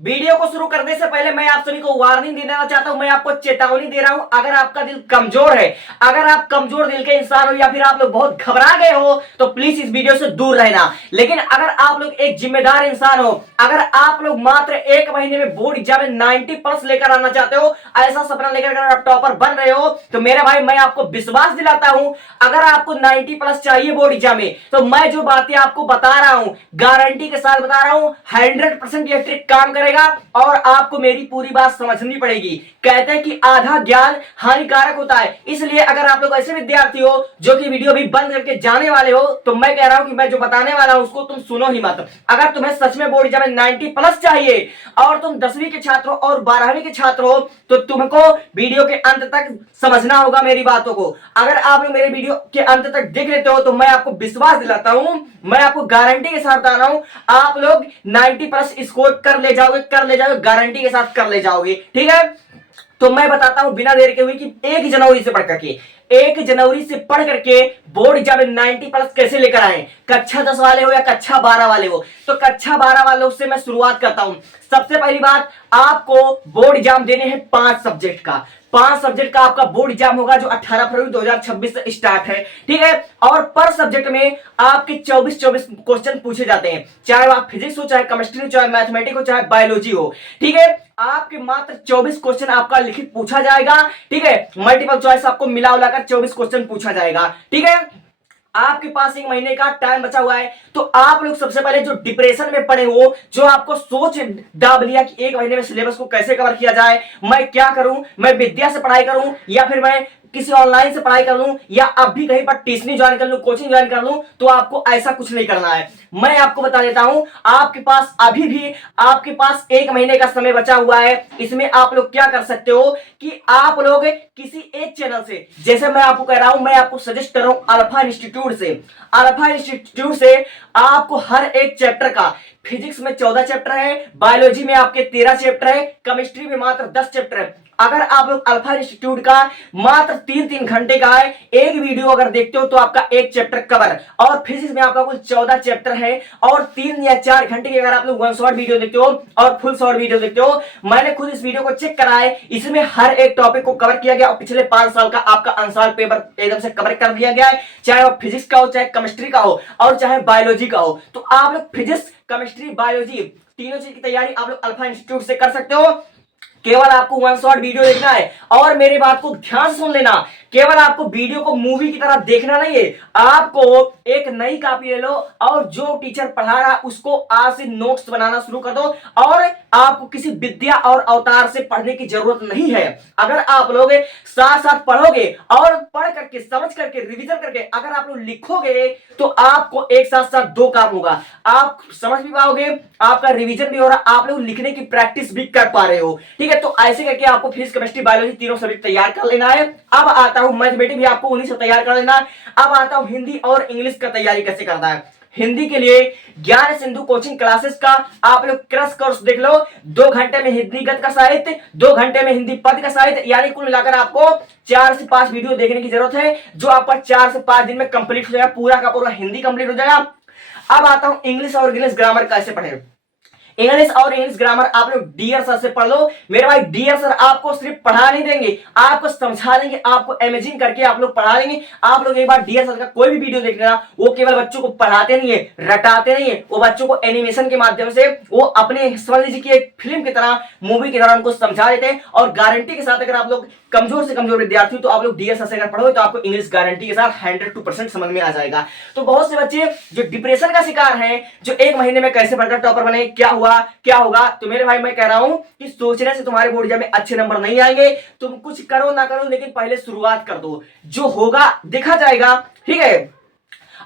Video को शुरू करने से पहले मैं आप सभी को वार्निंग देना चाहता हूं, मैं आपको चेतावनी दे रहा हूं। अगर आपका दिल कमजोर है, अगर आप कमजोर दिल के इंसान हो या फिर आप लोग बहुत घबरा गए हो तो प्लीज इस वीडियो से दूर रहना। लेकिन अगर आप लोग एक जिम्मेदार इंसान हो, अगर आप लोग मात्र एक महीने में बोर्ड एग्जाम में 90+ लेकर आना चाहते हो, ऐसा सपना लेकर अगर आप टॉपर बन रहे हो तो मेरे भाई मैं आपको विश्वास दिलाता हूं, अगर आपको 90+ चाहिए बोर्ड एग्जाम में तो मैं जो बातें आपको बता रहा हूं गारंटी के साथ बता रहा हूं 100% ये ट्रिक काम करेगा और आपको मेरी पूरी बात समझनी पड़ेगी। कहते हैं कि आधा ज्ञान हानिकारक होता है, इसलिए अगर आप लोग ऐसे विद्यार्थी हो जो कि वीडियो भी बंद करके जाने वाले हो तो मैं कह रहा हूं कि मैं जो बताने वाला हूं उसको तुम सुनो ही मत। अगर तुम्हें सच में बोर्ड एग्जाम में 90+ चाहिए और तुम 10वीं के छात्र हो और 12वीं के छात्र हो तो तुमको वीडियो के अंत तक समझना होगा मेरी बातों को। अगर आप लोग मेरे वीडियो के अंत तक देख लेते हो तो मैं आपको विश्वास दिलाता हूं, मैं आपको गारंटी के साथ बता रहा हूं आप लोग 90+ स्कोर कर ले जाओगे, गारंटी के साथ कर ले जाओगे। ठीक है, तो मैं बताता हूं बिना देर के हुए कि 1 जनवरी से पढ़ करके 1 जनवरी से पढ़ करके बोर्ड एग्जाम में 90+ कैसे लेकर आए। कक्षा 10 वाले हो या कक्षा 12 वाले हो, तो कक्षा 12 वालों से मैं शुरुआत करता हूं। सबसे पहली बात, आपको बोर्ड एग्जाम देने हैं 5 सब्जेक्ट का। 5 सब्जेक्ट का आपका बोर्ड एग्जाम होगा जो 18 फरवरी 2026 से स्टार्ट है। ठीक है, और पर सब्जेक्ट में आपके 24 क्वेश्चन पूछे जाते हैं, चाहे आप फिजिक्स हो, चाहे केमिस्ट्री हो, चाहे मैथमेटिक्स हो, चाहे बायोलॉजी हो। ठीक है, आपके मात्र 24 क्वेश्चन आपका लिखित पूछा जाएगा। ठीक है, मल्टीपल चॉइस आपको मिला उलाकर 24 क्वेश्चन पूछा जाएगा। ठीक है, आपके पास 1 महीने का टाइम बचा हुआ है, तो आप लोग सबसे पहले जो डिप्रेशन में पड़े हो, जो आपको सोच डाल लिया कि 1 महीने में सिलेबस को कैसे कवर किया जाए, मैं क्या करूं, मैं विद्या से पढ़ाई करूं या फिर मैं किसी ऑनलाइन से पढ़ाई कर लूं या अब भी कहीं पर ट्यूशन ज्वाइन कर लूं, कोचिंग ज्वाइन कर लूं, तो आपको ऐसा कुछ नहीं करना है। मैं आपको बता देता हूं, आपके पास अभी भी आपके पास 1 महीने का समय बचा हुआ है। इसमें आप लोग क्या कर सकते हो कि आप लोग किसी एक चैनल से, जैसे मैं आपको कह रहा हूं, मैं आपको सजेस्ट कर रहा हूं अल्फा इंस्टीट्यूट से। अल्फा इंस्टीट्यूट से आपको हर एक चैप्टर का, फिजिक्स में 14 चैप्टर है, बायोलॉजी में आपके 13 चैप्टर है, केमिस्ट्री में मात्र 10 चैप्टर है। अगर आप लोग अल्फा इंस्टीट्यूट का मात्र 3-3 घंटे का है एक वीडियो अगर देखते हो तो आपका एक चैप्टर कवर, और फिजिक्स में आपका कुल 14 चैप्टर है और 3 या 4 घंटे की अगर आप लोग 1 शॉर्ट वीडियो देखते हो और फुल शॉर्ट वीडियो देखते हो, मैंने खुद इस वीडियो को चेक करा है, इसमें हर एक टॉपिक को कवर किया गया और पिछले 5 साल का आपका आंसर पेपर एकदम से कवर कर दिया गया है, चाहे वो फिजिक्स का हो, चाहे केमिस्ट्री का हो और चाहे बायोलॉजी का हो। तो आप लोग फिजिक्स, केमिस्ट्री, बायोलॉजी तीनों चीज की तैयारी आप लोग अल्फा इंस्टीट्यूट से कर सकते हो। केवल आपको 1 शॉट वीडियो देखना है और मेरी बात को ध्यान से सुन लेना, केवल आपको वीडियो को मूवी की तरह देखना नहीं है, आपको एक नई कॉपी ले लो और जो टीचर पढ़ा रहा है उसको आज से नोट्स बनाना शुरू कर दो और आपको किसी विद्या और अवतार से पढ़ने की जरूरत नहीं है। अगर आप लोग साथ साथ पढ़ोगे और पढ़ करके समझ करके रिवीजन करके अगर आप लोग लिखोगे तो आपको एक साथ साथ 2 काम होगा, आप समझ भी पाओगे, आपका रिवीजन भी हो रहा, आप लोग लिखने की प्रैक्टिस भी कर पा रहे हो। ठीक है, तो ऐसे करके आपको फिजिक्स, केमिस्ट्री, बायोलॉजी तीनों सब्जेक्ट तैयार कर लेना है। अब आता हूं मैथमेटिक्स भी आपको उन्हीं से तैयार कर लेना है। अब आता हूं हिंदी और इंग्लिश का तैयारी कैसे करना है। हिंदी के लिए ज्ञान सिंधु कोचिंग क्लासेस का आप लोग क्रश कोर्स देख लो। 2 घंटे में हिंदी गद्य का साहित्य, 2 घंटे में हिंदी पद्य का साहित्य, यानी कुल मिलाकर आपको 4 से 5 वीडियो देखने की जरूरत है, जो आपका 4 से 5 दिन में कंप्लीट हो जाएगा, पूरा का पूरा हिंदी कंप्लीट हो जाएगा। अब आता हूं इंग्लिश और इंग्लिश ग्रामर कैसे पढ़े। इंग्लिश और इंग्लिश ग्रामर आप लोग डियर सर से पढ़ लो। मेरे भाई डियर सर आपको सिर्फ पढ़ा नहीं देंगे, आपको समझा देंगे, आपको इमेजिन करके आप लोग पढ़ा देंगे। आप लोग एक बार डियर सर का कोई भी वीडियो देख लेना, वो केवल बच्चों को पढ़ाते नहीं है, रटाते नहीं है, वो बच्चों को एनिमेशन के माध्यम से वो अपने समझ लीजिए कि एक फिल्म की तरह, मूवी की तरह उनको समझा देते हैं। और गारंटी के साथ अगर आप लोग कमजोर से कमजोर विद्यार्थी तो आप लोग डियर सर से अगर पढ़ोगे तो आपको इंग्लिश गारंटी के साथ 100% समझ में आ जाएगा। तो बहुत से बच्चे जो डिप्रेशन का शिकार हैं, जो 1 महीने में कैसे पढ़कर टॉपर बने, क्या हुआ क्या होगा, तो मेरे भाई मैं कह रहा हूं कि सोचने से तुम्हारे बोर्ड एग्जाम में अच्छे नंबर नहीं आएंगे। तुम कुछ करो ना करो लेकिन पहले शुरुआत कर दो, जो होगा देखा जाएगा। ठीक है,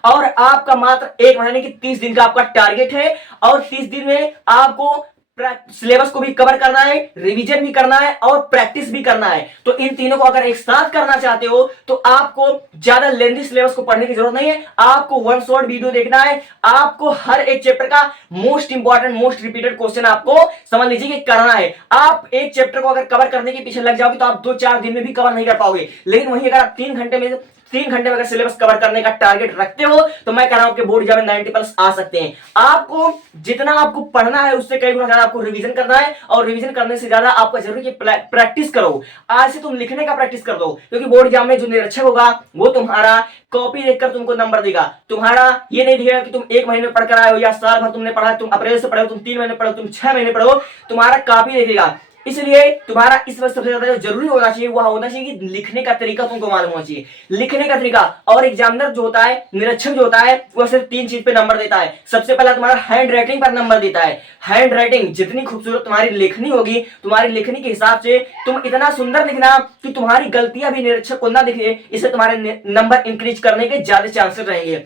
और आपका मात्र 1 महीने की 30 दिन का आपका टारगेट है और 30 दिन में आपको सिलेबस को भी कवर करना है, रिवीजन भी करना है और प्रैक्टिस भी करना है। तो इन तीनों को अगर एक साथ करना चाहते हो तो आपको ज्यादा लेंथी सिलेबस को पढ़ने की जरूरत नहीं है, आपको 1 शॉट वीडियो देखना है, आपको हर एक चैप्टर का most important, most repeated question आपको समझ लीजिए कि करना है। आप एक चैप्टर को अगर कवर करने के पीछे लग जाओगे तो आप 2-4 दिन में भी कवर नहीं कर पाओगे, लेकिन वहीं अगर आप 3 घंटे में 3 घंटे में अगर सिलेबस कवर करने का टारगेट रखते हो तो मैं कह रहा हूं कि बोर्ड एग्जाम में 90+ आ सकते हैं। आपको जितना आपको पढ़ना है उससे कई गुना ज्यादा आपको रिवीजन करना है, और रिवीजन करने से ज्यादा आपका जरूरी है प्रैक्टिस करो। आज से तुम लिखने का प्रैक्टिस कर दो, क्योंकि बोर्ड एग्जाम में जो निरीक्षक होगा वो तुम्हारा कॉपी देखकर तुमको नंबर देगा। तुम्हारा ये नहीं देगा कि तुम 1 महीने में पढ़कर आए हो या साल भर तुमने पढ़ा, तुम अप्रैल से पढ़े हो, तुम 3 महीने पढ़ो, तुम 6 महीने पढ़ो, तुम्हारा कॉपी देखेगा। इसलिए तुम्हारा इस वक्त सबसे ज्यादा जो जरूरी होना चाहिए वह होना चाहिए कि लिखने का तरीका तुमको मालूम होना चाहिए, लिखने का तरीका। और एग्जामिनर जो होता है, निरीक्षक जो होता है, वह सिर्फ 3 चीज पे नंबर देता है। सबसे पहला तुम्हारा हैंड राइटिंग पर नंबर देता है। हैंड राइटिंग जितनी खूबसूरत तुम्हारी लिखनी होगी, तुम्हारी लिखनी के हिसाब से तुम इतना सुंदर लिखना कि तुम्हारी गलतियां भी निरीक्षक को ना दिखे, इससे तुम्हारे नंबर इंक्रीज करने के ज्यादा चांसेस रहेंगे।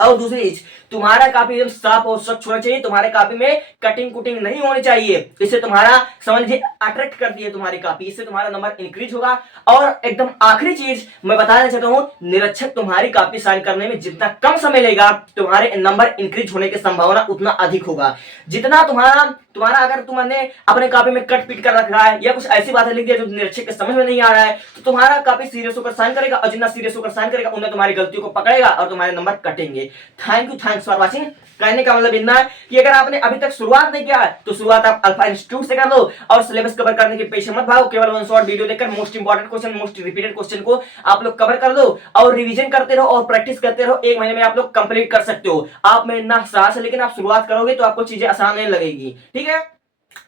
और दूसरी चीज, तुम्हारा कॉपी एकदम साफ और स्वच्छ होना चाहिए। तुम्हारे कॉपी में कटिंग कुटिंग नहीं होनी चाहिए, इससे तुम्हारा समझ लीजिए अट्रैक्ट करती है तुम्हारी कॉपी, इससे तुम्हारा नंबर इंक्रीज होगा। और एकदम आखिरी चीज मैं बताना चाहता हूं, निरीक्षक तुम्हारी कॉपी साइन करने में जितना कम समय लेगा, तुम्हारे नंबर इंक्रीज होने की संभावना उतना अधिक होगा। जितना तुम्हारा अगर तुमने अपने कॉपी में कट पीट कर रखा है या कुछ ऐसी बातें लिख दिया जो निरीक्षक के समझ में नहीं आ रहा है, तो तुम्हारा कॉपी सीरियस होकर साइन करेगा, और जितना सीरियस होकर साइन करेगा उन्हें तुम्हारी गलतियों को पकड़ेगा और तुम्हारे नंबर कटेंगे। Thanks for watching. कहने का मतलब इतना है कि अगर आपने अभी तक शुरुआत नहीं किया है तो शुरुआत आप अल्फा इंस्टीट्यूट से कर लो, और सिलेबस कवर करने के पीछे मत भागो। केवल 1 शॉर्ट वीडियो देखकर most important question, most repeated question को आप लोग कवर कर लो, और रिवीजन करते रहो और प्रैक्टिस करते रहो। 1 महीने में आप लोग कंप्लीट कर सकते हो। आप में इतना साहस है, लेकिन आप शुरुआत करोगे तो आपको चीजें आसान नहीं लगेगी, ठीक है।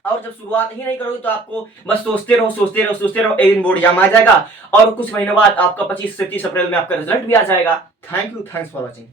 और जब शुरुआत ही नहीं करोगे तो आपको बस सोचते रहो, एक दिन बोर्ड एग्जाम आ जाएगा और कुछ महीनों बाद आपका 25 से 30 अप्रैल में आपका रिजल्ट भी आ जाएगा। Thanks for watching.